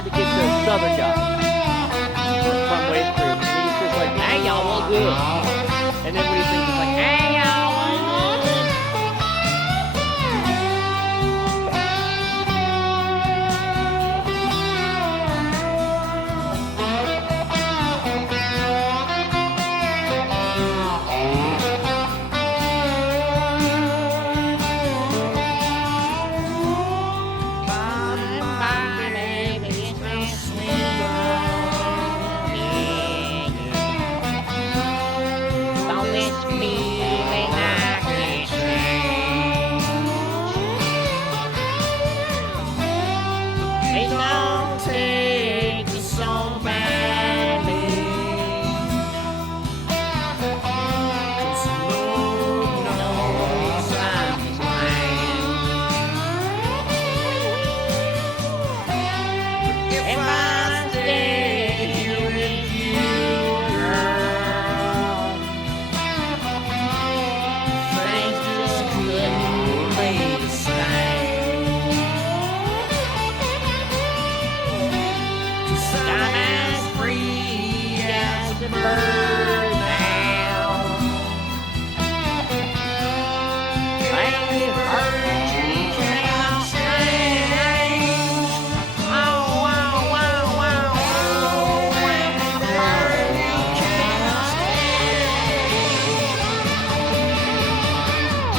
tried to get the Southern guy from Wave Crew, and he's just like, hey, y'all, we'll good. And then when he sings, he's like, hey, y'all, we'll good.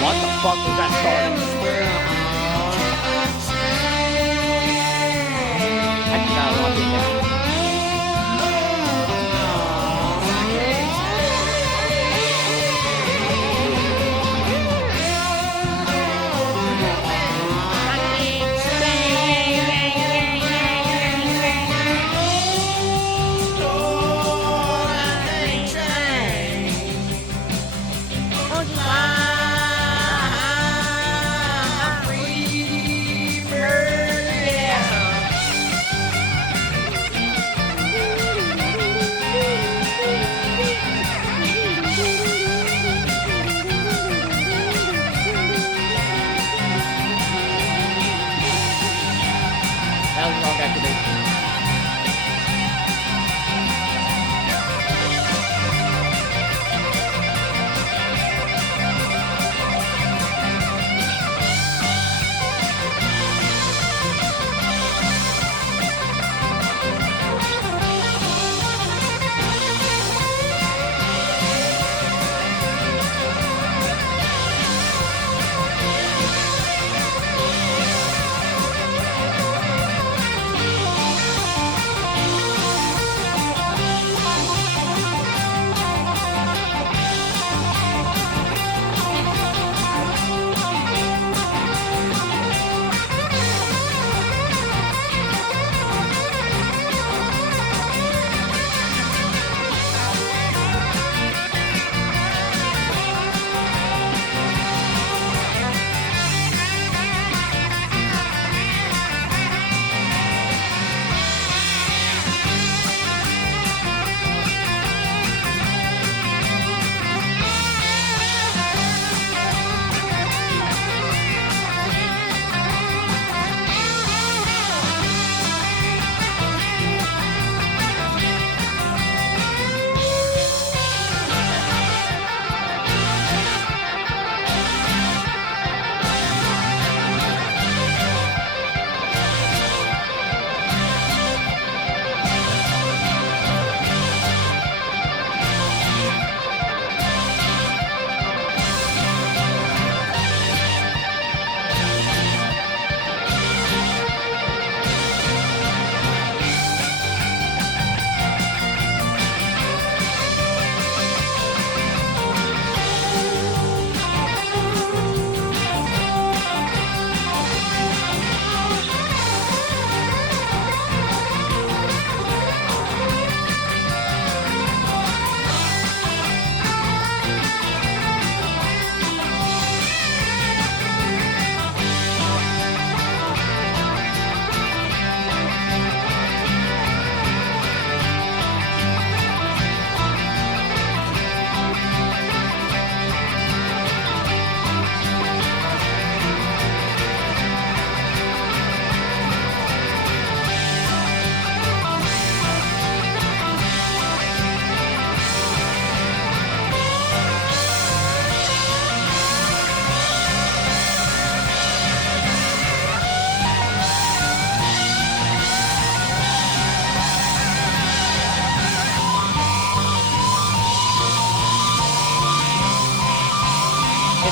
What the fuck was that starting? I just gotta lock it down.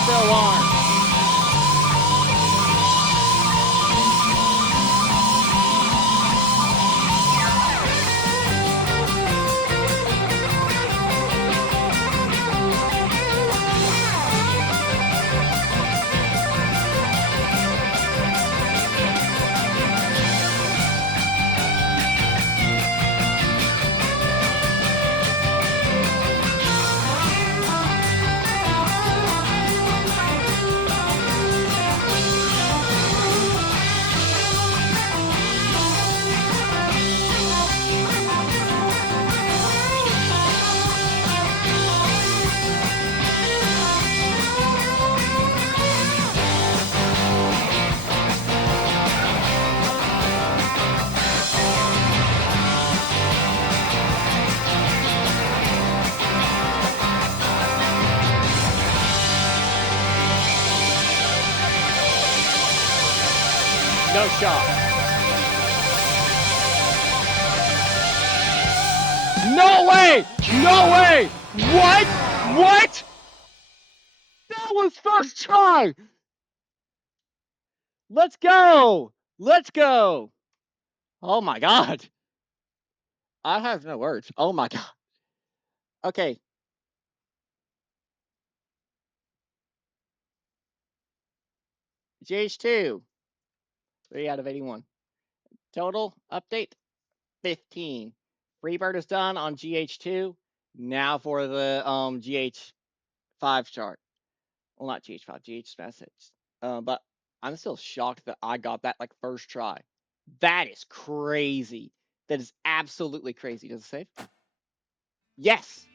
still on. No shot. No way! No way! What? What? That was first try! Let's go! Let's go! Oh my god. I have no words. Oh my god. Okay. GH2. 3 out of 81. Total update 15. Freebird is done on GH2. Now for the GH5 chart. Well, not GH5, GH message. But I'm still shocked that I got that like first try. That is crazy. That is absolutely crazy. Does it save? Yes.